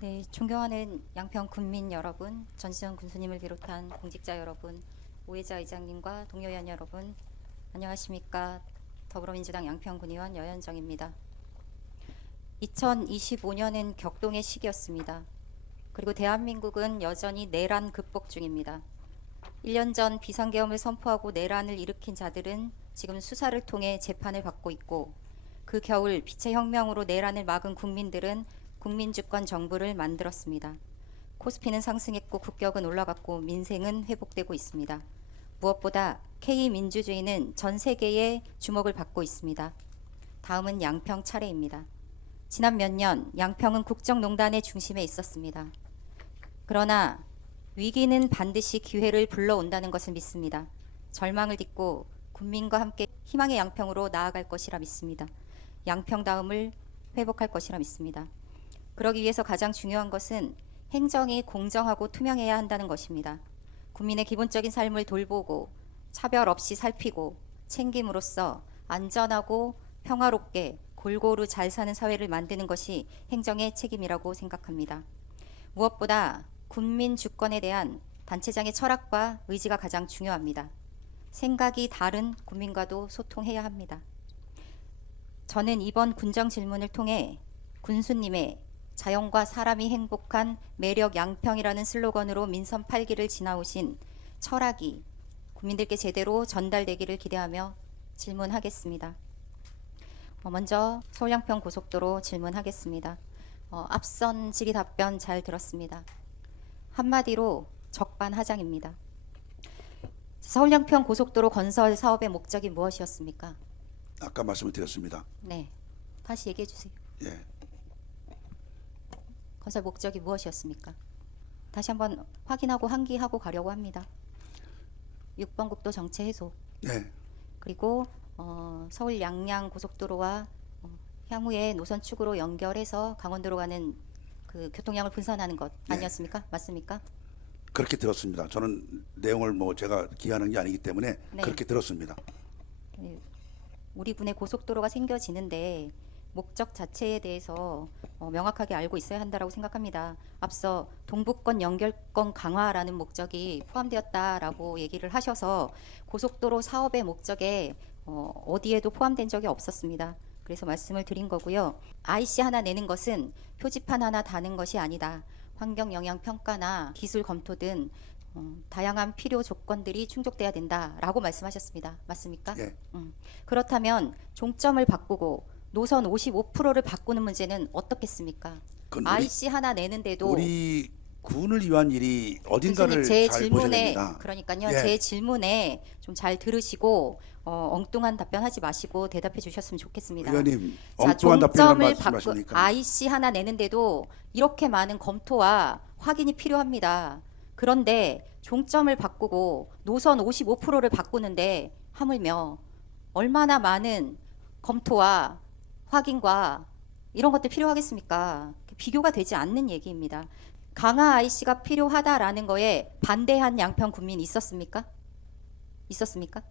네, 존경하는 양평 군민 여러분, 전시현 군수님을 비롯한 공직자 여러분, 오해자 의장님과 동료 의원 여러분, 안녕하십니까. 더불어민주당 양평군의원 여현정입니다. 2025년은 격동의 시기였습니다. 그리고 대한민국은 여전히 내란 극복 중입니다. 1년 전 비상계엄을 선포하고 내란을 일으킨 자들은 지금 수사를 통해 재판을 받고 있고, 그 겨울 빛의 혁명으로 내란을 막은 국민들은 국민주권 정부를 만들었습니다. 코스피는 상승했고 국격은 올라갔고 민생은 회복되고 있습니다. 무엇보다 K민주주의는 전 세계의 주목을 받고 있습니다. 다음은 양평 차례입니다. 지난 몇 년 양평은 국정농단의 중심에 있었습니다. 그러나 위기는 반드시 기회를 불러온다는 것을 믿습니다. 절망을 딛고 국민과 함께 희망의 양평으로 나아갈 것이라 믿습니다. 양평다움을 회복할 것이라 믿습니다. 그러기 위해서 가장 중요한 것은 행정이 공정하고 투명해야 한다는 것입니다. 국민의 기본적인 삶을 돌보고 차별 없이 살피고 챙김으로써 안전하고 평화롭게 골고루 잘 사는 사회를 만드는 것이 행정의 책임이라고 생각합니다. 무엇보다 국민 주권에 대한 단체장의 철학과 의지가 가장 중요합니다. 생각이 다른 국민과도 소통해야 합니다. 저는 이번 군정 질문을 통해 군수님의 자연과 사람이 행복한 매력 양평이라는 슬로건으로 민선 8기를 지나오신 철학이 국민들께 제대로 전달되기를 기대하며 질문하겠습니다. 먼저 서울 양평 고속도로 질문하겠습니다. 앞선 질의 답변 잘 들었습니다. 한마디로 적반하장입니다. 서울 양평 고속도로 건설 사업의 목적이 무엇이었습니까? 아까 말씀을 드렸습니다. 네, 다시 얘기해 주세요. 예. 건설 목적이 무엇이었습니까? 다시 한번 확인하고 환기하고 가려고 합니다. 6번 국도 정체 해소. 네. 그리고 서울 양양 고속도로와 향후에 노선 축으로 연결해서 강원도로 가는 그 교통량을 분산하는 것 아니었습니까? 맞습니까? 그렇게 들었습니다. 저는 내용을 제가 기하는 게 아니기 때문에 네. 그렇게 들었습니다. 우리 군에 고속도로가 생겨지는데 목적 자체에 대해서 명확하게 알고 있어야 한다라고 생각합니다. 앞서 동북권 연결권 강화라는 목적이 포함되었다라고 얘기를 하셔서 고속도로 사업의 목적에 어디에도 포함된 적이 없었습니다. 그래서 말씀을 드린 거고요. IC 하나 내는 것은 표지판 하나 다는 것이 아니다. 환경 영향 평가나 기술 검토 등 다양한 필요 조건들이 충족돼야 된다라고 말씀하셨습니다. 맞습니까? 예. 그렇다면 종점을 바꾸고 노선 55%를 바꾸는 문제는 어떻겠습니까? 그건 IC 하나 내는데도 우리 군을 위한 일이 어딘가를 제 잘 보셔야 질문에 됩니다. 그러니까요. 예. 제 질문에 좀 잘 들으시고 엉뚱한 답변하지 마시고 대답해 주셨으면 좋겠습니다. 의원님, 자, 엉뚱한 답변을 종점을 말씀하십니까? IC 하나 내는데도 이렇게 많은 검토와 확인이 필요합니다. 그런데 종점을 바꾸고 노선 55%를 바꾸는데 하물며 얼마나 많은 검토와 확인과 이런 것들 필요하겠습니까? 비교가 되지 않는 얘기입니다. 강화 IC가 필요하다라는 거에 반대한 양평 군민 있었습니까? 있었습니까?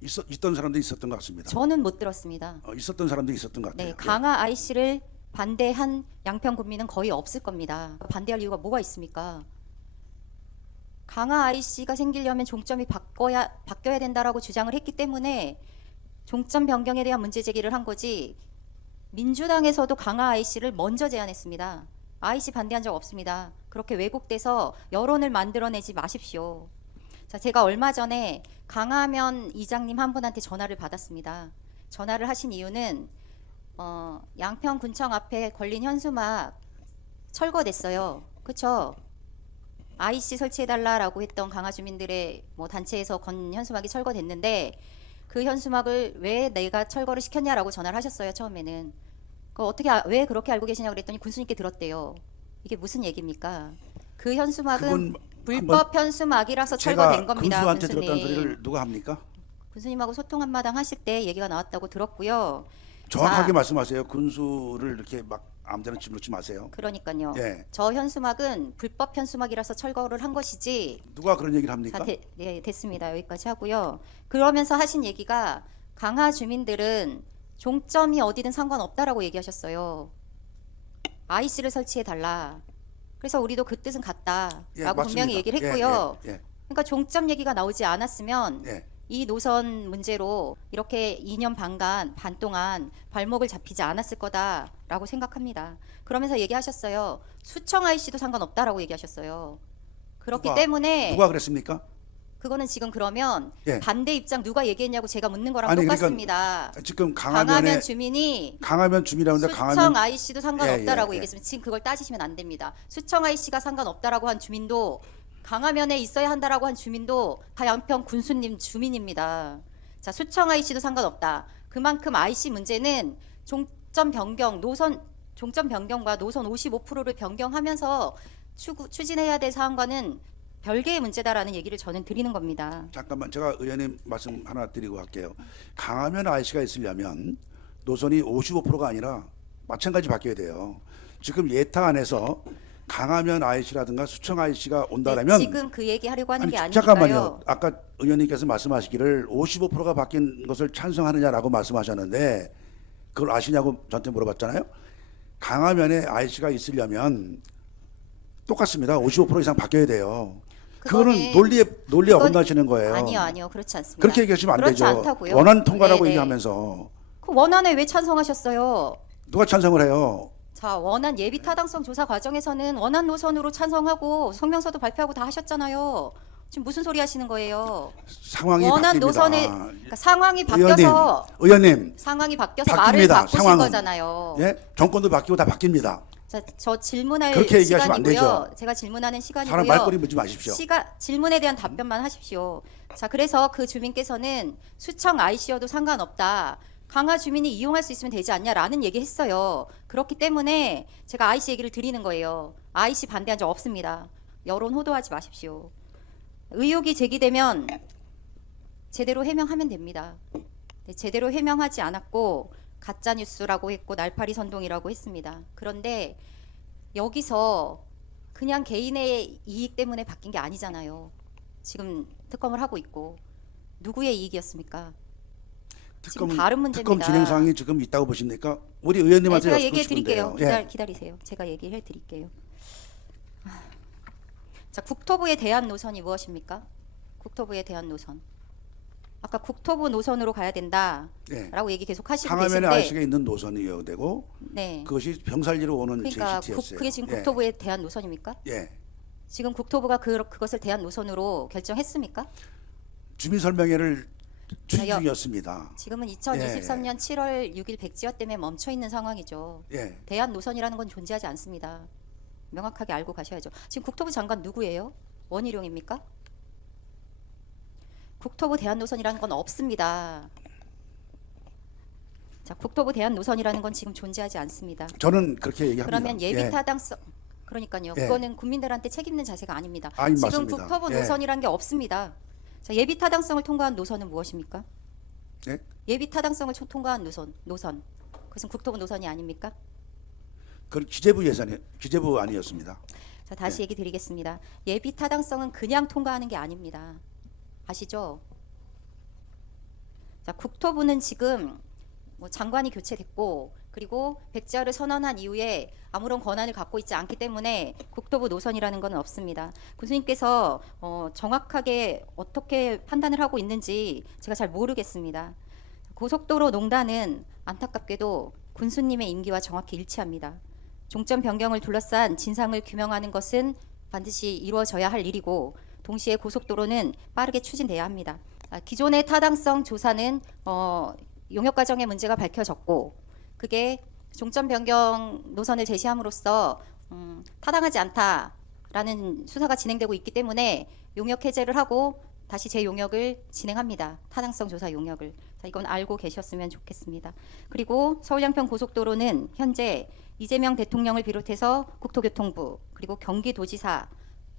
있던 사람도 있었던 것 같습니다. 저는 못 들었습니다. 있었던 사람도 있었던 것 같아요. 네, 강화 IC를 반대한 양평 군민은 거의 없을 겁니다. 반대할 이유가 뭐가 있습니까? 강화 IC가 생기려면 종점이 바뀌어야 된다라고 주장을 했기 때문에 종점 변경에 대한 문제 제기를 한 거지. 민주당에서도 강화 IC를 먼저 제안했습니다. IC 반대한 적 없습니다. 그렇게 왜곡돼서 여론을 만들어내지 마십시오. 자, 제가 얼마 전에 강하면 이장님 한 분한테 전화를 받았습니다. 전화를 하신 이유는 양평군청 앞에 걸린 현수막 철거됐어요. 그렇죠? IC 설치해달라라고 했던 강화 주민들의 단체에서 건 현수막이 철거됐는데 그 현수막을 왜 내가 철거를 시켰냐라고 전화를 하셨어요. 처음에는. 왜 그렇게 알고 계시냐고 그랬더니 군수님께 들었대요. 이게 무슨 얘기입니까? 그 현수막은 불법 현수막이라서 철거된 겁니다. 군수한테 군수님. 들었다는 소리를 누가 합니까? 군수님하고 소통 한마당 하실 때 얘기가 나왔다고 들었고요. 정확하게 자, 말씀하세요. 군수를 이렇게 막 아무데나 집어넣지 마세요. 그러니까요. 예. 저 현수막은 불법 현수막이라서 철거를 한 것이지. 누가 그런 얘기를 합니까? 자, 네, 됐습니다. 여기까지 하고요. 그러면서 하신 얘기가 강화 주민들은 종점이 어디든 상관없다라고 얘기하셨어요. IC를 설치해 달라. 그래서 우리도 그 뜻은 같다라고 예, 분명히 맞습니다. 얘기를 예, 했고요. 예, 그러니까 종점 얘기가 나오지 않았으면 예. 이 노선 문제로 이렇게 2년 반 동안 발목을 잡히지 않았을 거다라고 생각합니다. 그러면서 얘기하셨어요. 수청 IC도 상관없다라고 얘기하셨어요. 그렇기 때문에 누가 그랬습니까? 그거는 지금 그러면 예. 반대 입장 누가 얘기했냐고 제가 묻는 거랑 아니, 똑같습니다. 지금 강화면 주민이 강화면 주민이라는데 수청 강화면 IC도 상관없다라고 예, 예, 예. 얘기했으면 지금 그걸 따지시면 안 됩니다. 수청 IC가 상관없다라고 한 주민도 강화면에 있어야 한다라고 한 주민도 다 양평 군수님 주민입니다. 자, 수청 IC도 상관없다. 그만큼 IC 문제는 종점 변경과 노선 55%를 변경하면서 추진해야 될 사항과는 별개의 문제다라는 얘기를 저는 드리는 겁니다. 잠깐만, 제가 의원님 말씀 하나 드리고 갈게요. 강화면 IC가 있으려면 노선이 55%가 아니라 마찬가지 바뀌어야 돼요. 지금 예타 안에서 강화면 IC라든가 수청 IC가 온다라면 지금 그 얘기 하려고 하는 게 아니니까요. 잠깐만요. 아까 의원님께서 말씀하시기를 55%가 바뀐 것을 찬성하느냐라고 말씀하셨는데 그걸 아시냐고 저한테 물어봤잖아요. 강화면에 IC가 있으려면 똑같습니다. 55% 이상 바뀌어야 돼요. 그거는 논리에 어긋나시는 거예요. 아니요. 그렇지 않습니다. 그렇게 얘기하시면 안 그렇지 되죠. 않다고요. 원안 통과라고 네네. 얘기하면서 그 원안에 왜 찬성하셨어요? 누가 찬성을 해요? 자, 원안 예비 타당성 조사 과정에서는 원안 노선으로 찬성하고 성명서도 발표하고 다 하셨잖아요. 지금 무슨 소리 하시는 거예요? 상황이 원안 바뀝니다. 노선에 그러니까 상황이 바뀌어서 의원님 상황이 바뀌어서 말을 바뀝니다. 바꾸신 상황은. 거잖아요. 예? 정권도 바뀌고 다 바뀝니다. 자, 저 질문할 그렇게 얘기하시면 안 시간이고요. 되죠. 제가 질문하는 사람 시간이고요. 말꼬리 묻지 마십시오. 질문에 대한 답변만 하십시오. 자, 그래서 그 주민께서는 수청 IC여도 상관없다. 강화 주민이 이용할 수 있으면 되지 않냐라는 얘기했어요. 그렇기 때문에 제가 IC 얘기를 드리는 거예요. IC 반대한 적 없습니다. 여론 호도하지 마십시오. 의혹이 제기되면 제대로 해명하면 됩니다. 네, 제대로 해명하지 않았고 가짜 뉴스라고 했고 날파리 선동이라고 했습니다. 그런데 여기서 그냥 개인의 이익 때문에 바뀐 게 아니잖아요. 지금 특검을 하고 있고 누구의 이익이었습니까? 지금 다른 문제입니다. 특검 진행 사항이 지금 있다고 보십니까? 우리 의원님한테 제가 여쭙고 얘기해 드릴게요. 싶은데요. 예. 기다리세요. 제가 얘기해 드릴게요. 자, 국토부에 대한 노선이 무엇입니까? 국토부에 대한 노선. 아까 국토부 노선으로 가야 된다라고 얘기 계속 하시고 강화면에 계신데 IC가 있는 노선이어야 되고 네. 그것이 병살리로 오는 그러니까 JCT였어요. 그게 지금 예. 국토부에 대한 노선입니까? 예. 지금 국토부가 그것을 대한 노선으로 결정했습니까? 주민 설명회를 추진 여- 중이었습니다. 지금은 2023년 7월 6일 백지화 때문에 멈춰 있는 상황이죠. 예. 대한 노선이라는 건 존재하지 않습니다. 명확하게 알고 가셔야죠. 지금 국토부 장관 누구예요? 원희룡입니까? 국토부 대한 노선이라는 건 없습니다. 자, 국토부 대한 노선이라는 건 지금 존재하지 않습니다. 저는 그렇게 얘기합니다. 그러면 예비 예. 타당성 그러니까요. 예. 그거는 국민들한테 책 있는 자세가 아닙니다. 아니, 지금 맞습니다. 국토부 예. 노선이란 게 없습니다. 자, 예비 타당성을 통과한 노선은 무엇입니까? 예? 예비 타당성을 통과한 노선. 그것은 국토부 노선이 아닙니까? 그 기재부 아니었습니다. 자, 다시 얘기 드리겠습니다. 예비 타당성은 그냥 통과하는 게 아닙니다. 아시죠? 자, 국토부는 지금 뭐 장관이 교체됐고 그리고 백지화를 선언한 이후에 아무런 권한을 갖고 있지 않기 때문에 국토부 노선이라는 건 없습니다. 군수님께서 정확하게 어떻게 판단을 하고 있는지 제가 잘 모르겠습니다. 고속도로 농단은 안타깝게도 군수님의 임기와 정확히 일치합니다. 종점 변경을 둘러싼 진상을 규명하는 것은 반드시 이루어져야 할 일이고 동시에 고속도로는 빠르게 추진돼야 합니다. 기존의 타당성 조사는 용역 과정의 문제가 밝혀졌고 그게 종점 변경 노선을 제시함으로써 타당하지 않다라는 수사가 진행되고 있기 때문에 용역 해제를 하고 다시 재용역을 진행합니다. 타당성 조사 용역을. 자, 이건 알고 계셨으면 좋겠습니다. 그리고 서울 양평 고속도로는 현재 이재명 대통령을 비롯해서 국토교통부 그리고 경기도지사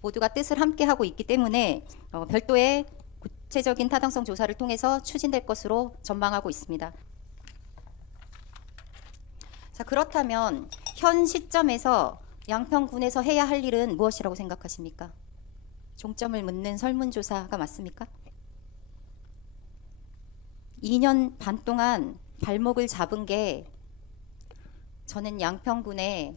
모두가 뜻을 함께 하고 있기 때문에 별도의 구체적인 타당성 조사를 통해서 추진될 것으로 전망하고 있습니다. 자, 그렇다면 현 시점에서 양평군에서 해야 할 일은 무엇이라고 생각하십니까? 종점을 묻는 설문조사가 맞습니까? 2년 반 동안 발목을 잡은 게 저는 양평군의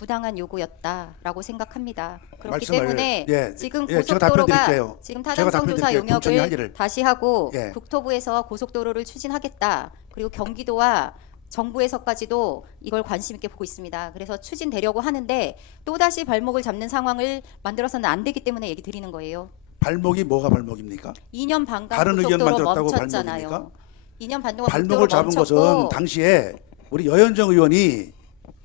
부당한 요구였다라고 생각합니다. 그렇기 말씀을, 때문에 예, 지금 예, 제가 고속도로가 답변드릴게요. 지금 제가 타당성 조사 답변드릴게요. 군청이 할 용역을 일을. 다시 하고 예. 국토부에서 고속도로를 추진하겠다. 그리고 경기도와 정부에서까지도 이걸 관심 있게 보고 있습니다. 그래서 추진되려고 하는데 또다시 발목을 잡는 상황을 만들어서는 안 되기 때문에 얘기 드리는 거예요. 발목이 뭐가 발목입니까? 2년 반간 다른 의견 고속도로 만들었다고 멈췄잖아요. 발목입니까? 2년 반 동안 발목을 잡은 멈췄고 것은 당시에 우리 여현정 의원이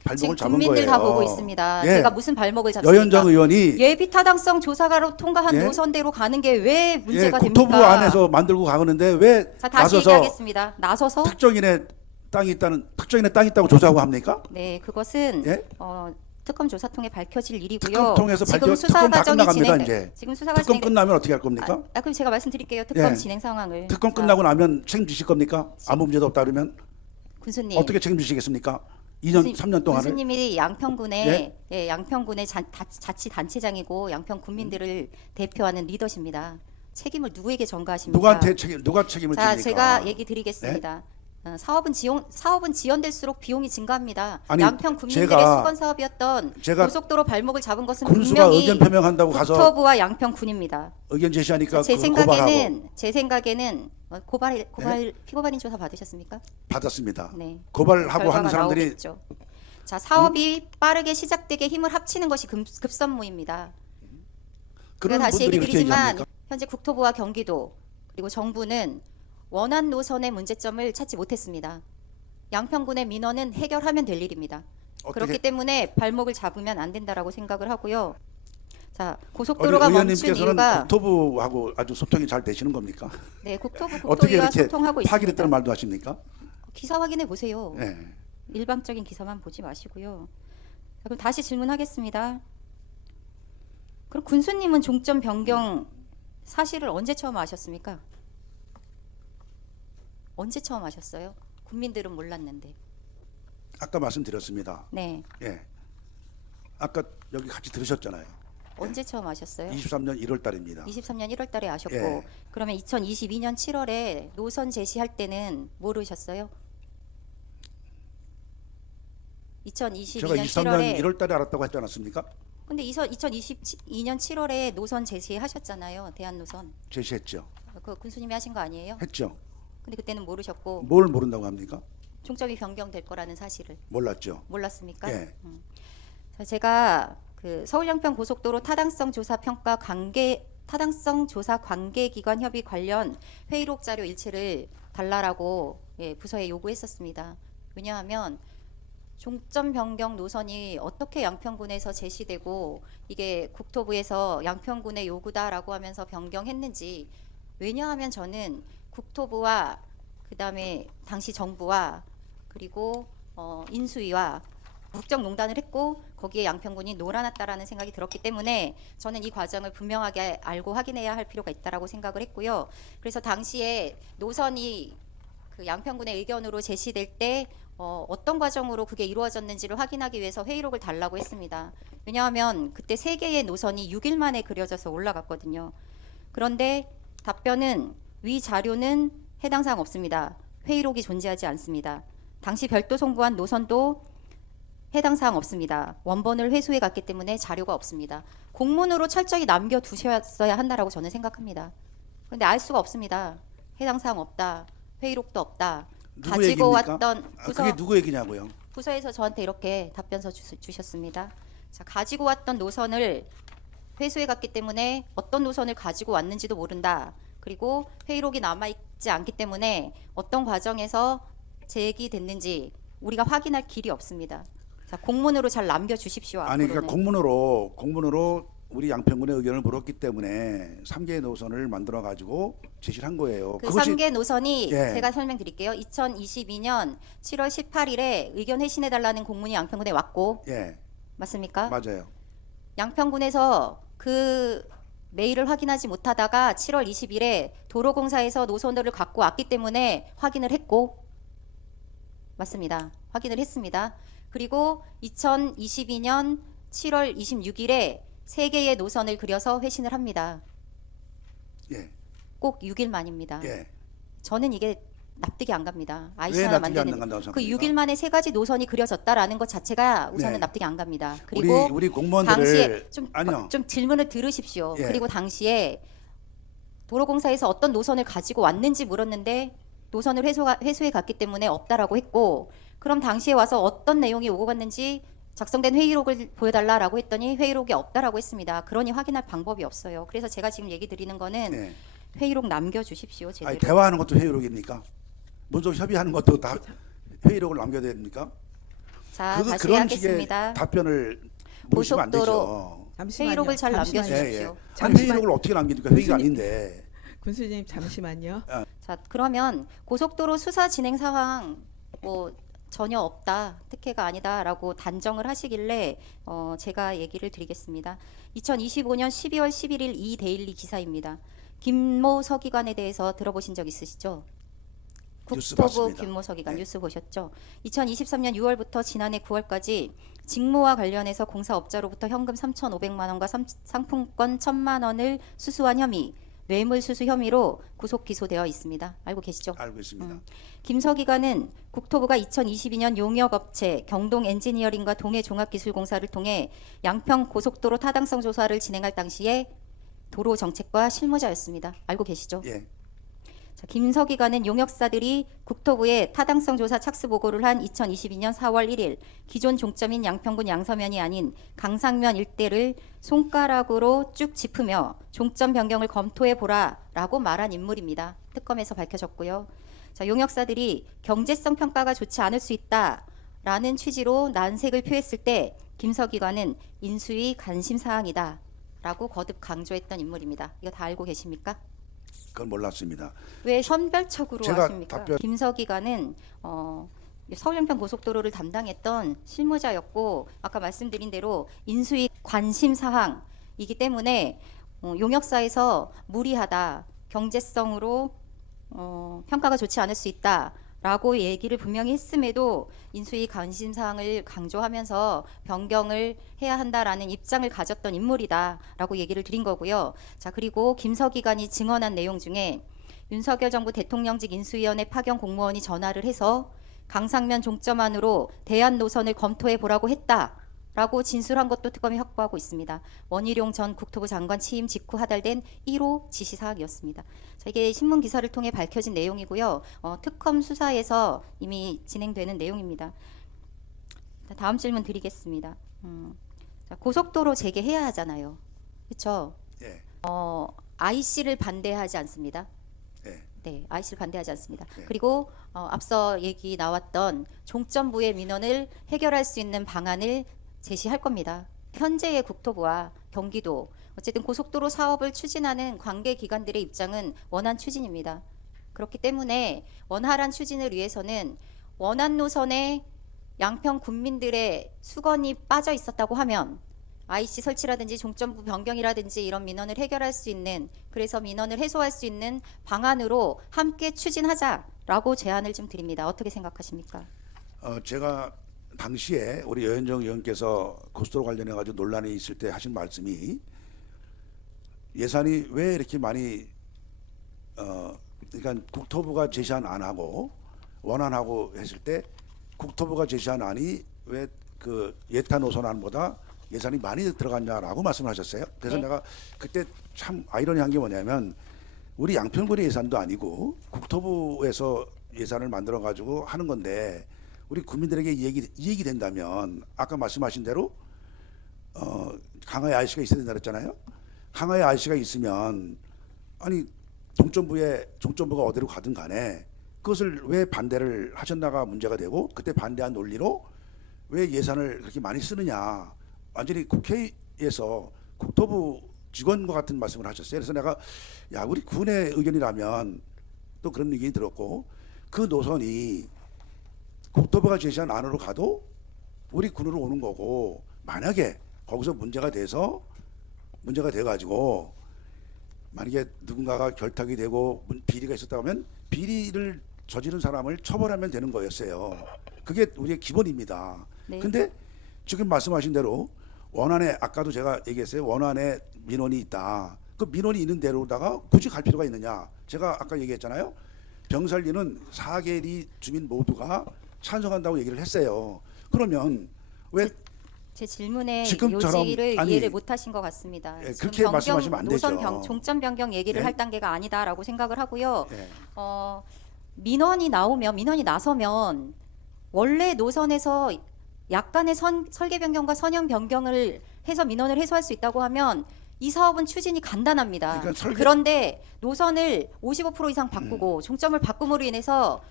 발목을 지금 잡은 국민들 거예요. 다 보고 있습니다. 예. 제가 무슨 발목을 잡습니까? 여현정 의원이 예비 타당성 조사가로 통과한 예? 노선대로 가는 게 왜 예, 문제가 국토부 됩니까? 안에서 만들고 가는데 왜 자, 다시 나서서 얘기하겠습니다. 나서서 특정인의 땅이 있다고 조사하고 합니까? 네, 그것은 예? 특검 조사 통해 밝혀질 일이고요. 특검 통해서 지금 수사 특검 다 과정이 끝나갑니다, 진행. 이제. 지금 수사가 특검 진행. 끝나면 어떻게 할 겁니까? 그럼 제가 말씀드릴게요. 특검 예. 진행 상황을. 특검 자, 끝나고 나면 책임지실 겁니까? 아무 문제도 없다 그러면 군수님. 어떻게 책임지시겠습니까? 2년, 3년 동안을? 군수님이 양평군의 양평군의 자치단체장이고 양평 국민들을 대표하는 리더십니다. 책임을 누구에게 전가하십니까? 누가 책임을 자, 집니까? 제가 얘기 드리겠습니다. 사업은 지연될수록 비용이 증가합니다. 아니, 양평 국민들의 제가- 수건 사업이었던 제가 고속도로 발목을 잡은 것은 군수가 분명히 의견 표명한다고 가서 국토부와 양평군입니다. 의견 제시하니까 제 그거 고발하고 생각에는 피고발인 조사 받으셨습니까? 받았습니다. 네. 고발하고 결과가 하는 사람들이 나오겠죠. 자, 사업이 빠르게 시작되게 힘을 합치는 것이 급선무입니다. 그런 다시 분들이 얘기 그렇게 드리지만 얘기합니까? 현재 국토부와 경기도 그리고 정부는 원안 노선의 문제점을 찾지 못했습니다. 양평군의 민원은 해결하면 될 일입니다. 그렇기 어떻게 때문에 발목을 잡으면 안 된다라고 생각을 하고요. 자, 우리 고속도로가 멈춘 의원님께서는 이유가 국토부하고 아주 소통이 잘 되시는 겁니까? 네, 국토부 어떻게 국토위와 이렇게 소통하고 파기됐다는 있습니다. 말도 하십니까? 기사 확인해 보세요. 네. 일방적인 기사만 보지 마시고요. 자, 그럼 다시 질문하겠습니다. 그럼 군수님은 종점 변경 사실을 언제 처음 아셨습니까? 언제 처음 아셨어요? 국민들은 몰랐는데. 아까 말씀드렸습니다. 네. 예. 아까 여기 같이 들으셨잖아요. 언제 처음 아셨어요? 23년 1월 달입니다. 23년 1월 달에 아셨고 예. 그러면 2022년 7월에 노선 제시할 때는 모르셨어요? 제가 2022년 23년 7월에 1월 달에 알았다고 했지 않았습니까? 근데 2022년 7월에 노선 제시하셨잖아요. 대한노선. 제시했죠. 그 군수님이 하신 거 아니에요? 했죠. 근데 그때는 모르셨고 뭘 모른다고 합니까? 종점이 변경될 거라는 사실을 몰랐죠. 몰랐습니까? 예. 자, 제가 그 서울 양평 고속도로 타당성 조사 평가 타당성 조사 관계 기관 협의 관련 회의록 자료 일체를 달라라고 부서에 요구했었습니다. 왜냐하면 종점 변경 노선이 어떻게 양평군에서 제시되고 이게 국토부에서 양평군의 요구다라고 하면서 변경했는지 왜냐하면 저는 국토부와 그다음에 당시 정부와 그리고 인수위와 국정농단을 했고 거기에 양평군이 놀아났다라는 생각이 들었기 때문에 저는 이 과정을 분명하게 알고 확인해야 할 필요가 있다라고 생각을 했고요. 그래서 당시에 노선이 그 양평군의 의견으로 제시될 때 어떤 과정으로 그게 이루어졌는지를 확인하기 위해서 회의록을 달라고 했습니다. 왜냐하면 그때 3개의 노선이 6일 만에 그려져서 올라갔거든요. 그런데 답변은 위 자료는 해당 사항 없습니다. 회의록이 존재하지 않습니다. 당시 별도 송부한 노선도 해당 사항 없습니다. 원본을 회수해 갔기 때문에 자료가 없습니다. 공문으로 철저히 남겨두셨어야 한다라고 저는 생각합니다. 그런데 알 수가 없습니다. 해당 사항 없다. 회의록도 없다. 누구 가지고 얘기입니까? 왔던 그게 누구 얘기냐고요? 부서에서 저한테 이렇게 답변서 주셨습니다. 자, 가지고 왔던 노선을 회수해 갔기 때문에 어떤 노선을 가지고 왔는지도 모른다. 그리고 회의록이 남아있지 않기 때문에 어떤 과정에서 제기됐는지 우리가 확인할 길이 없습니다. 자, 공문으로 잘 남겨주십시오. 아니 그러니까 앞으로는. 공문으로 우리 양평군의 의견을 물었기 때문에 3개의 노선을 만들어 가지고 제시를 한 거예요. 그 그것이 3개 노선이 예. 제가 설명드릴게요. 2022년 7월 18일에 의견 회신해달라는 공문이 양평군에 왔고 예, 맞습니까? 맞아요. 양평군에서 그 메일을 확인하지 못하다가 7월 20일에 도로공사에서 노선도를 갖고 왔기 때문에 확인을 했고 맞습니다. 확인을 했습니다. 그리고 2022년 7월 26일에 3개의 노선을 그려서 회신을 합니다. 예, 꼭 6일 만입니다. 예. 저는 이게 납득이 안 갑니다. 왜 IC 하나 납득이 안 만드는 간다고 그 생각합니까? 6일 만에 세 가지 노선이 그려졌다라는 것 자체가 우선은 네. 납득이 안 갑니다. 그리고 우리 당시에 공무원들을 좀 질문을 들으십시오. 예. 그리고 당시에 도로공사에서 어떤 노선을 가지고 왔는지 물었는데 노선을 회수해 갔기 때문에 없다라고 했고, 그럼 당시에 와서 어떤 내용이 오고 갔는지 작성된 회의록을 보여달라라고 했더니 회의록이 없다라고 했습니다. 그러니 확인할 방법이 없어요. 그래서 제가 지금 얘기 드리는 거는 네. 회의록 남겨주십시오. 제대로. 아니, 대화하는 것도 회의록입니까? 먼저 협의하는 것도 다 회의록을 남겨야 됩니까? 자, 다시 그런 하겠습니다. 식의 답변을 물으시면 안 되죠. 고속도로 잠시만요. 회의록을 잘 잠시만요. 남겨주십시오. 예, 예. 아니, 잠시만- 회의록을 어떻게 남깁니까? 회의가 교수님. 아닌데. 군수님 잠시만요. 자, 그러면 고속도로 수사 진행 상황 뭐 전혀 없다, 특혜가 아니다라고 단정을 하시길래 제가 얘기를 드리겠습니다. 2025년 12월 11일 이 데일리 기사입니다. 김모 서기관에 대해서 들어보신 적 있으시죠? 뉴스 국토부 봤습니다. 김모 서기관 네. 뉴스 보셨죠? 2023년 6월부터 지난해 9월까지 직무와 관련해서 공사업자로부터 현금 3,500만 원과 상품권 1,000만 원을 수수한 혐의, 뇌물수수 혐의로 구속 기소되어 있습니다. 알고 계시죠? 알고 있습니다. 김 서기관은 국토부가 2022년 용역업체 경동 엔지니어링과 동해 종합기술공사를 통해 양평 고속도로 타당성 조사를 진행할 당시에 도로 정책과 실무자였습니다. 알고 계시죠? 예. 자, 김 서기관은 용역사들이 국토부에 타당성 조사 착수 보고를 한 2022년 4월 1일 기존 종점인 양평군 양서면이 아닌 강상면 일대를 손가락으로 쭉 짚으며 종점 변경을 검토해 보라라고 말한 인물입니다. 특검에서 밝혀졌고요. 자, 용역사들이 경제성 평가가 좋지 않을 수 있다라는 취지로 난색을 표했을 때 김 서기관은 인수위 관심 사항이다라고 거듭 강조했던 인물입니다. 이거 다 알고 계십니까? 그건 몰랐습니다. 왜 선별적으로 제가 하십니까? 답변- 김서기관은 서울 양평 고속도로를 담당했던 실무자였고 아까 말씀드린 대로 인수위 관심 사항이기 때문에 용역사에서 무리하다, 경제성으로 평가가 좋지 않을 수 있다라고 얘기를 분명히 했음에도 인수위 관심 사항을 강조하면서 변경을 해야 한다라는 입장을 가졌던 인물이다라고 얘기를 드린 거고요. 자, 그리고 김서기관이 증언한 내용 중에 윤석열 정부 대통령직 인수위원회 파견 공무원이 전화를 해서 강상면 종점 안으로 대안 노선을 검토해 보라고 했다라고 진술한 것도 특검이 확보하고 있습니다. 원희룡 전 국토부 장관 취임 직후 하달된 1호 지시 사항이었습니다. 자, 이게 신문 기사를 통해 밝혀진 내용이고요. 특검 수사에서 이미 진행되는 내용입니다. 자, 다음 질문 드리겠습니다. 자, 고속도로 재개해야 하잖아요. 그렇죠? 예. IC를 반대하지 않습니다. 예. 네, IC를 반대하지 않습니다. 네. 그리고 앞서 얘기 나왔던 종점부의 민원을 해결할 수 있는 방안을 제시할 겁니다. 현재의 국토부와 경기도 어쨌든 고속도로 사업을 추진하는 관계 기관들의 입장은 원한 추진입니다. 그렇기 때문에 원활한 추진을 위해서는 원한 노선에 양평 군민들의 수건이 빠져 있었다고 하면 IC 설치라든지 종점부 변경이라든지 이런 민원을 해결할 수 있는, 그래서 민원을 해소할 수 있는 방안으로 함께 추진하자라고 제안을 좀 드립니다. 어떻게 생각하십니까? 제가 당시에 우리 여현정 의원께서 고속도로 관련해 가지고 논란이 있을 때 하신 말씀이 예산이 왜 이렇게 많이 그러니까 국토부가 제시한 안하고 원안하고 했을 때 국토부가 제시한 안이 왜 그 예타 노선안보다 예산이 많이 들어갔냐라고 말씀하셨어요. 그래서 네. 내가 그때 참 아이러니한 게 뭐냐면 우리 양평군의 예산도 아니고 국토부에서 예산을 만들어 가지고 하는 건데 우리 국민들에게 이익이 된다면 아까 말씀하신 대로 강화에 IC가 있어야 된다 그랬잖아요. 강화에 IC가 있으면 아니 종점부가 어디로 가든 간에 그것을 왜 반대를 하셨나가 문제가 되고 그때 반대한 논리로 왜 예산을 그렇게 많이 쓰느냐 완전히 국회에서 국토부 직원과 같은 말씀을 하셨어요. 그래서 내가 야 우리 군의 의견이라면 또 그런 의견이 들었고 그 노선이 국토부가 제시한 안으로 가도 우리 군으로 오는 거고 만약에 거기서 문제가 돼가지고 만약에 누군가가 결탁이 되고 비리가 있었다고 하면 비리를 저지른 사람을 처벌하면 되는 거였어요. 그게 우리의 기본입니다. 네. 근데 지금 말씀하신 대로 원안에 아까도 제가 얘기했어요. 원안에 민원이 있다. 그 민원이 있는 대로다가 굳이 갈 필요가 있느냐? 제가 아까 얘기했잖아요. 병설리는 4계리 주민 모두가 찬성한다고 얘기를 했어요. 그러면 왜 제 질문의 지금처럼- 요지를 아니, 이해를 못하신 것 같습니다. 예, 지금 그렇게 말씀하시면 안 노선 되죠. 종점 변경 얘기를 예? 할 단계가 아니다라고 생각을 하고요. 예, 민원이 나서면 원래 노선에서 약간의 설계 변경과 선형 변경을 해서 민원을 해소할 수 있다고 하면 이 사업은 추진이 간단합니다. 그러니까 그런데 노선을 55% 이상 바꾸고 종점을 바꿈으로 인해서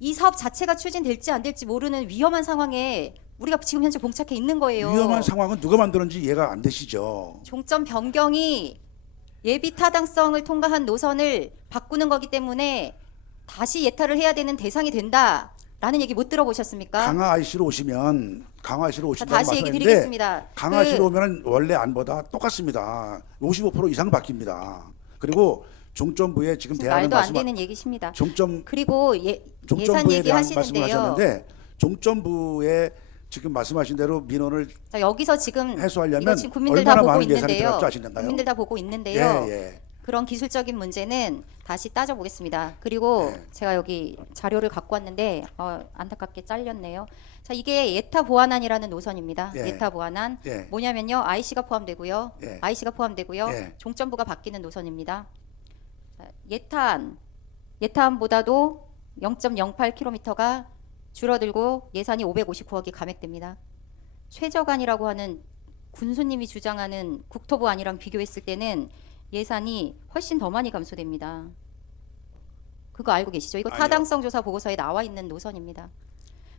이 사업 자체가 추진될지 안 될지 모르는 위험한 상황에 우리가 지금 현재 봉착해 있는 거예요. 위험한 상황은 누가 만들었는지 이해가 안 되시죠. 종점 변경이 예비 타당성을 통과한 노선을 바꾸는 거기 때문에 다시 예타를 해야 되는 대상이 된다라는 얘기 못 들어보셨습니까? 강화 IC로 오시면 강화 IC로 자, 오신다고 다시 얘기 말씀하셨는데 드리겠습니다. 강화 IC로 오면 원래 안보다 똑같습니다. 55% 이상 바뀝니다. 그리고 종점부에 지금 대안을 말도 안 되는 얘기십니다. 그리고 예산 종점부에 대한 얘기하시는데요. 말씀하셨는데 종점부에 지금 말씀하신 대로 민원을 자, 여기서 지금 해소하려면 이거 지금 국민들 다 얼마나 보고 많은 예산이 있는데요. 들어갈 줄 아시는가요? 국민들 다 보고 있는데요. 예, 예. 그런 기술적인 문제는 다시 따져보겠습니다. 그리고 네. 제가 여기 자료를 갖고 왔는데 안타깝게 잘렸네요. 자, 이게 예타 보완안이라는 노선입니다. 예. 예타 보완안 예. 뭐냐면요, IC가 포함되고요, 예. IC가 포함되고요, 예. 종점부가 바뀌는 노선입니다. 자, 예타안보다도 0.08km가 줄어들고 예산이 559억이 감액됩니다. 최저간이라고 하는 군수님이 주장하는 국토부안이랑 비교했을 때는 예산이 훨씬 더 많이 감소됩니다. 그거 알고 계시죠? 이거 아니요. 타당성 조사 보고서에 나와 있는 노선입니다.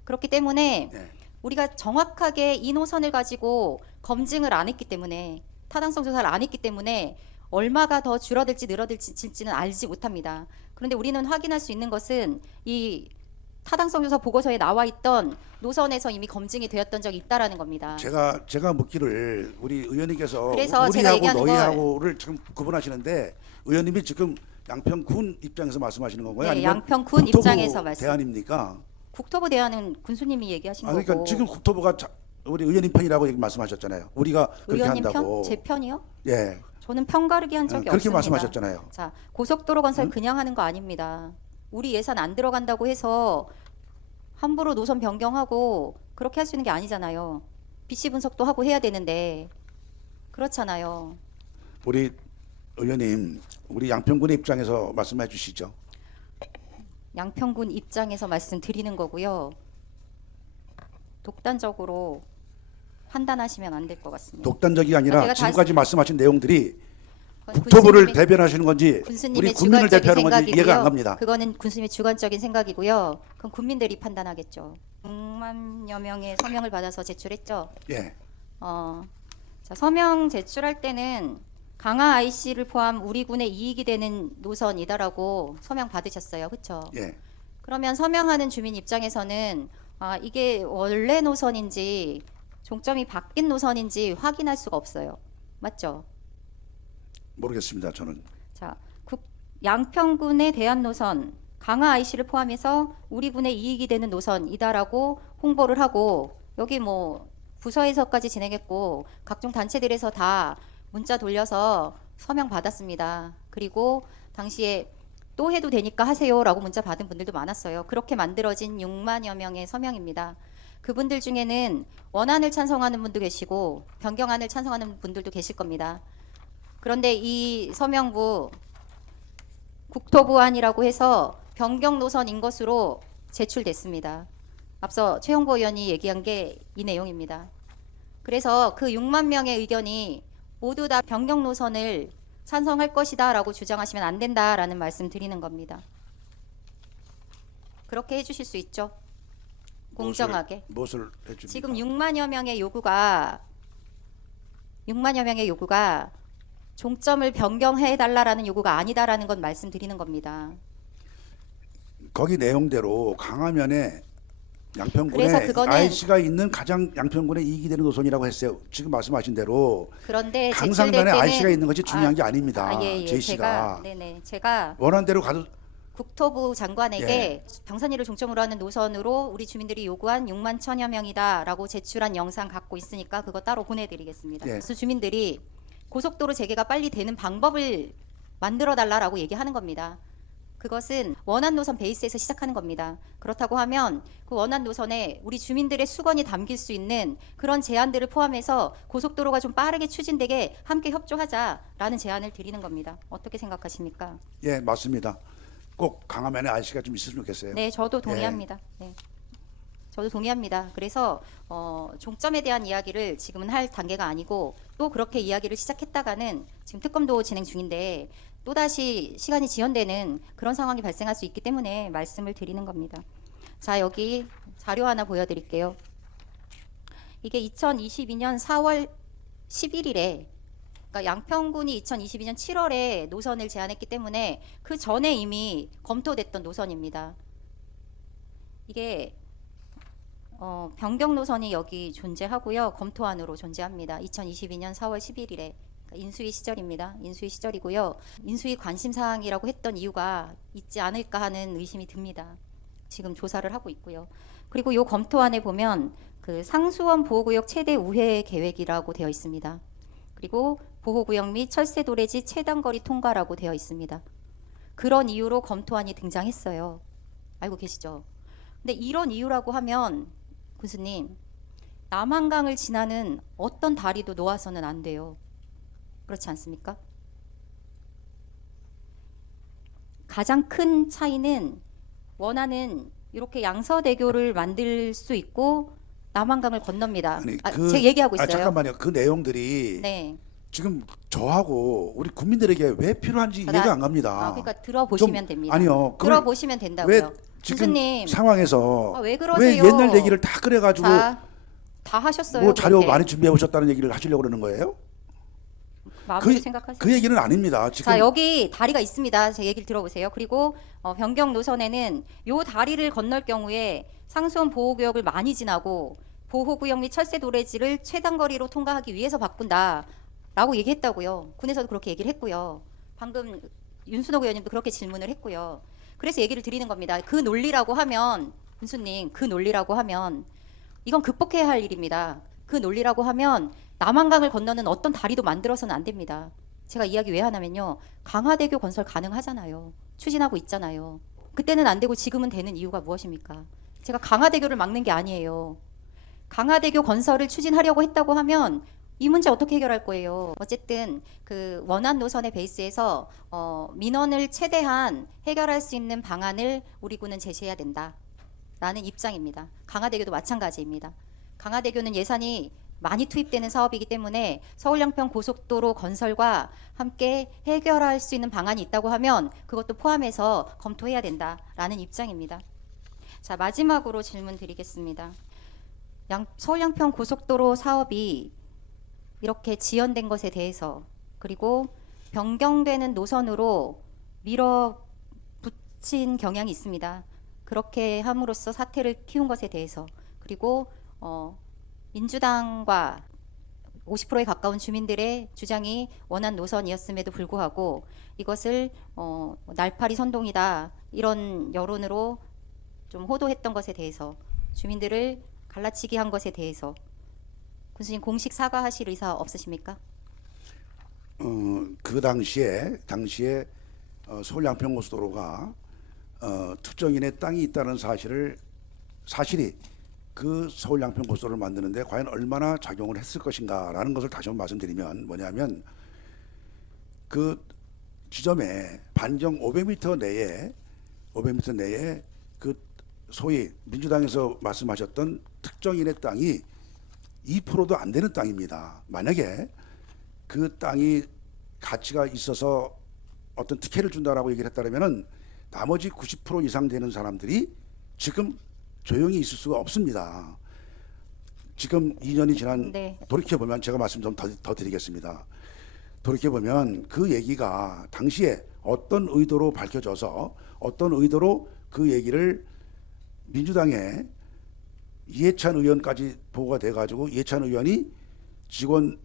그렇기 때문에 네. 우리가 정확하게 이 노선을 가지고 검증을 안 했기 때문에 타당성 조사를 안 했기 때문에 얼마가 더 줄어들지 늘어들지는 알지 못합니다. 그런데 우리는 확인할 수 있는 것은 이 타당성 조사 보고서에 나와 있던 노선에서 이미 검증이 되었던 적이 있다라는 겁니다. 제가 묻기를 우리 의원님께서 그래서 제가 우리하고 얘기하는 너희하고를 지금 구분하시는데 의원님이 지금 양평군 입장에서 말씀하시는 건가요? 네, 아니면 양평군 국토부 입장에서 말씀. 대안입니까? 국토부 대안은 군수님이 얘기하신 그러니까 거고. 지금 국토부가 우리 의원님 편이라고 말씀하셨잖아요. 우리가 그렇게 의원님 한다고. 편? 제 편이요? 예, 저는 편 가르기 한 적이 그렇게 없습니다. 말씀하셨잖아요. 자, 고속도로 건설 그냥 하는 거 아닙니다. 우리 예산 안 들어간다고 해서 함부로 노선 변경하고 그렇게 할 수 있는 게 아니잖아요. BC 분석도 하고 해야 되는데 그렇잖아요. 우리 의원님, 우리 양평군의 입장에서 말씀해 주시죠. 양평군 입장에서 말씀드리는 거고요. 독단적으로 판단하시면 안 될 것 같습니다. 독단적이 제가 아니라 다시- 지금까지 말씀하신 내용들이 그건 국토부를 군수님의- 대변하시는 건지 우리 군수님의 국민을 주관적인 대표하는 건지 생각이고요. 이해가 안 갑니다. 그거는 군수님의 주관적인 생각이고요. 그건 국민들이 판단하겠죠. 6만여 명의 서명을 받아서 제출했죠. 예, 자, 서명 제출할 때는 강화 IC를 포함 우리 군에 이익이 되는 노선이다라고 서명 받으셨어요. 그렇죠? 예. 그러면 서명하는 주민 입장에서는 이게 원래 노선인지 종점이 바뀐 노선인지 확인할 수가 없어요. 맞죠? 모르겠습니다. 저는 자, 양평군의 대안 노선 강화 IC를 포함해서 우리 군에 이익이 되는 노선이다라고 홍보를 하고 여기 뭐 부서에서까지 진행했고 각종 단체들에서 다 문자 돌려서 서명 받았습니다. 그리고 당시에 또 해도 되니까 하세요라고 문자 받은 분들도 많았어요. 그렇게 만들어진 6만여 명의 서명입니다. 그분들 중에는 원안을 찬성하는 분도 계시고 변경안을 찬성하는 분들도 계실 겁니다. 그런데 이 서명부 국토부안이라고 해서 변경 노선인 것으로 제출됐습니다. 앞서 최영보 의원이 얘기한 게 이 내용입니다. 그래서 그 6만 명의 의견이 모두 다 변경 노선을 찬성할 것이다라고 주장하시면 안 된다라는 말씀 드리는 겁니다. 그렇게 해주실 수 있죠? 공정하게. 무엇을 해줍니까? 지금 6만여 명의 요구가 종점을 변경해 달라라는 요구가 아니다라는 건 말씀드리는 겁니다. 거기 내용대로 강화면에 그래서 양평군에 그거는- IC가 있는 가장 양평군에 이익이 되는 노선이라고 했어요. 지금 말씀하신 대로 그런데 강상면에 제출될 때는 IC가 있는 것이 중요한 게 아닙니다. 예. 제시가 제가 원한 대로 가도 국토부 장관에게 예. 병산리를 종점으로 하는 노선으로 우리 주민들이 요구한 6만 1천여 명이다라고 제출한 영상 갖고 있으니까 그거 따로 보내드리겠습니다. 예. 그래서 주민들이 고속도로 재개가 빨리 되는 방법을 만들어 달라라고 얘기하는 겁니다. 그것은 원안 노선 베이스에서 시작하는 겁니다. 그렇다고 하면 그 원안 노선에 우리 주민들의 수건이 담길 수 있는 그런 제안들을 포함해서 고속도로가 좀 빠르게 추진되게 함께 협조하자라는 제안을 드리는 겁니다. 어떻게 생각하십니까? 예, 맞습니다. 꼭 강화면에 IC가 좀 있었으면 좋겠어요. 네, 저도 동의합니다. 네. 저도 동의합니다. 그래서 종점에 대한 이야기를 지금은 할 단계가 아니고 또 그렇게 이야기를 시작했다가는 지금 특검도 진행 중인데 또다시 시간이 지연되는 그런 상황이 발생할 수 있기 때문에 말씀을 드리는 겁니다. 자, 여기 자료 하나 보여드릴게요. 이게 2022년 4월 11일에 그러니까 양평군이 2022년 7월에 노선을 제안했기 때문에 그 전에 이미 검토됐던 노선입니다. 이게 변경 노선이 여기 존재하고요. 검토안으로 존재합니다. 2022년 4월 11일에 인수위 시절입니다. 인수위 시절이고요. 인수위 관심 사항이라고 했던 이유가 있지 않을까 하는 의심이 듭니다. 지금 조사를 하고 있고요. 그리고 이 검토안에 보면 그 상수원 보호구역 최대 우회 계획이라고 되어 있습니다. 그리고 보호구역 및 철새 도래지 최단거리 통과라고 되어 있습니다. 그런 이유로 검토안이 등장했어요. 알고 계시죠? 근데 이런 이유라고 하면 군수님, 남한강을 지나는 어떤 다리도 놓아서는 안 돼요. 그렇지 않습니까? 가장 큰 차이는 원하는 이렇게 양서대교를 만들 수 있고 남한강을 건넙니다. 아니, 제가 얘기하고 있어요. 잠깐만요. 그 내용들이 네. 지금 저하고 우리 국민들에게 왜 필요한지 이해가 안 갑니다. 그러니까 들어보시면 좀, 됩니다. 아니요. 들어보시면 된다고요. 왜 지금 군수님, 상황에서 왜 왜 그러세요? 옛날 얘기를 다 그래가지고 다 하셨어요. 뭐 자료 그렇게. 많이 준비해 오셨다는 얘기를 하시려고 그러는 거예요? 마음으로 생각하세요. 그 얘기는 아닙니다. 지금 자, 여기 다리가 있습니다. 제 얘기를 들어보세요. 그리고 변경 노선에는 요 다리를 건널 경우에 상수원 보호구역을 많이 지나고 보호구역 및 철새 도래지를 최단거리로 통과하기 위해서 바꾼다라고 얘기했다고요. 군에서도 그렇게 얘기를 했고요. 방금 윤순옥 의원님도 그렇게 질문을 했고요. 그래서 얘기를 드리는 겁니다. 그 논리라고 하면 군수님, 그 논리라고 하면 이건 극복해야 할 일입니다. 그 논리라고 하면 남한강을 건너는 어떤 다리도 만들어서는 안 됩니다. 제가 이야기 왜 하냐면요. 강화대교 건설 가능하잖아요. 추진하고 있잖아요. 그때는 안 되고 지금은 되는 이유가 무엇입니까? 제가 강화대교를 막는 게 아니에요. 강화대교 건설을 추진하려고 했다고 하면 이 문제 어떻게 해결할 거예요? 어쨌든 그 원안 노선의 베이스에서 민원을 최대한 해결할 수 있는 방안을 우리 군은 제시해야 된다라는 입장입니다. 강화대교도 마찬가지입니다. 강화대교는 예산이 많이 투입되는 사업이기 때문에 서울 양평 고속도로 건설과 함께 해결할 수 있는 방안이 있다고 하면 그것도 포함해서 검토해야 된다라는 입장입니다. 자, 마지막으로 질문 드리겠습니다. 서울 양평 고속도로 사업이 이렇게 지연된 것에 대해서 그리고 변경되는 노선으로 밀어붙인 경향이 있습니다. 그렇게 함으로써 사태를 키운 것에 대해서 그리고 민주당과 50%에 가까운 주민들의 주장이 원한 노선이었음에도 불구하고 이것을 날파리 선동이다 이런 여론으로 좀 호도했던 것에 대해서 주민들을 갈라치기 한 것에 대해서 군수님 공식 사과하실 의사 없으십니까? 그 당시에 서울 양평고속도로가 특정인의 땅이 있다는 사실이 그 서울 양평고속도로를 만드는데 과연 얼마나 작용을 했을 것인가라는 것을 다시 한번 말씀드리면 뭐냐면 그 지점에 반경 500m 내에 그 소위 민주당에서 말씀하셨던 특정인의 땅이 2%도 안 되는 땅입니다. 만약에 그 땅이 가치가 있어서 어떤 특혜를 준다라고 얘기를 했다면은 나머지 90% 이상 되는 사람들이 지금 조용히 있을 수가 없습니다. 지금 2년이 지난 네. 돌이켜보면 제가 말씀 좀 더 드리겠습니다. 돌이켜보면 그 얘기가 당시에 어떤 의도로 밝혀져서 어떤 의도로 그 얘기를 민주당의 이해찬 의원까지 보고가 돼가지고 이해찬 의원이 직원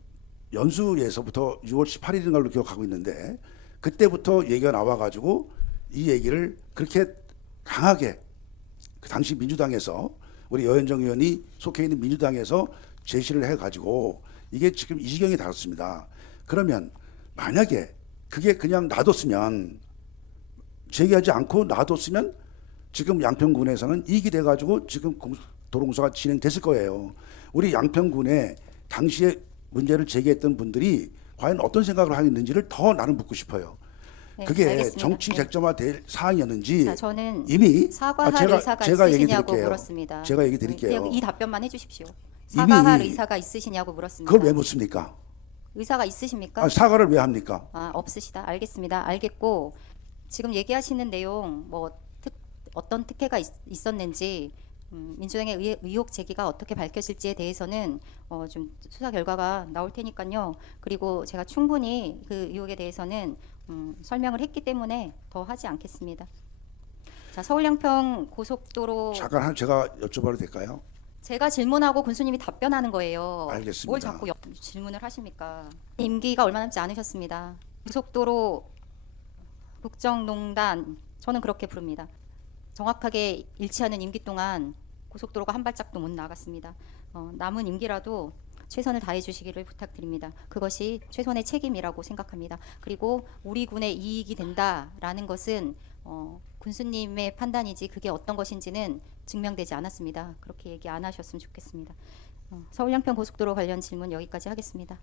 연수에서부터 6월 18일인 걸로 기억하고 있는데 그때부터 얘기가 나와가지고 이 얘기를 그렇게 강하게 그 당시 민주당에서 우리 여현정 의원이 속해 있는 민주당에서 제시를 해가지고 이게 지금 이 지경에 달았습니다. 그러면 만약에 그게 그냥 놔뒀으면 제기하지 않고 놔뒀으면 지금 양평군에서는 이익이 돼가지고 지금 도로공사가 진행됐을 거예요. 우리 양평군에 당시에 문제를 제기했던 분들이 과연 어떤 생각을 하고 있는지를 더 나는 묻고 싶어요. 네, 그게 알겠습니다. 정치 네. 객점화될 사항이었는지 자, 저는 이미 사과할 의사가 제가 얘기 있으시냐고 드릴게요. 물었습니다. 제가 얘기 드릴게요. 그냥 이 답변만 해주십시오. 사과할 이미 의사가 있으시냐고 물었습니다. 그걸 왜 묻습니까? 의사가 있으십니까? 사과를 왜 합니까? 없으시다. 알겠습니다. 알겠고 지금 얘기하시는 내용 뭐 어떤 특혜가 있었는지 민주당의 의혹 제기가 어떻게 밝혀질지에 대해서는 좀 수사 결과가 나올 테니까요. 그리고 제가 충분히 그 의혹에 대해서는 설명을 했기 때문에 더 하지 않겠습니다. 자, 서울 양평 고속도로 잠깐 제가 여쭤봐도 될까요? 제가 질문하고 군수님이 답변하는 거예요. 알겠습니다. 뭘 자꾸 질문을 하십니까? 임기가 얼마 남지 않으셨습니다. 고속도로 국정농단 저는 그렇게 부릅니다. 정확하게 일치하는 임기 동안 고속도로가 한 발짝도 못 나갔습니다. 남은 임기라도 최선을 다해 주시기를 부탁드립니다. 그것이 최선의 책임이라고 생각합니다. 그리고 우리 군의 이익이 된다라는 것은 군수님의 판단이지 그게 어떤 것인지는 증명되지 않았습니다. 그렇게 얘기 안 하셨으면 좋겠습니다. 서울 양평 고속도로 관련 질문 여기까지 하겠습니다.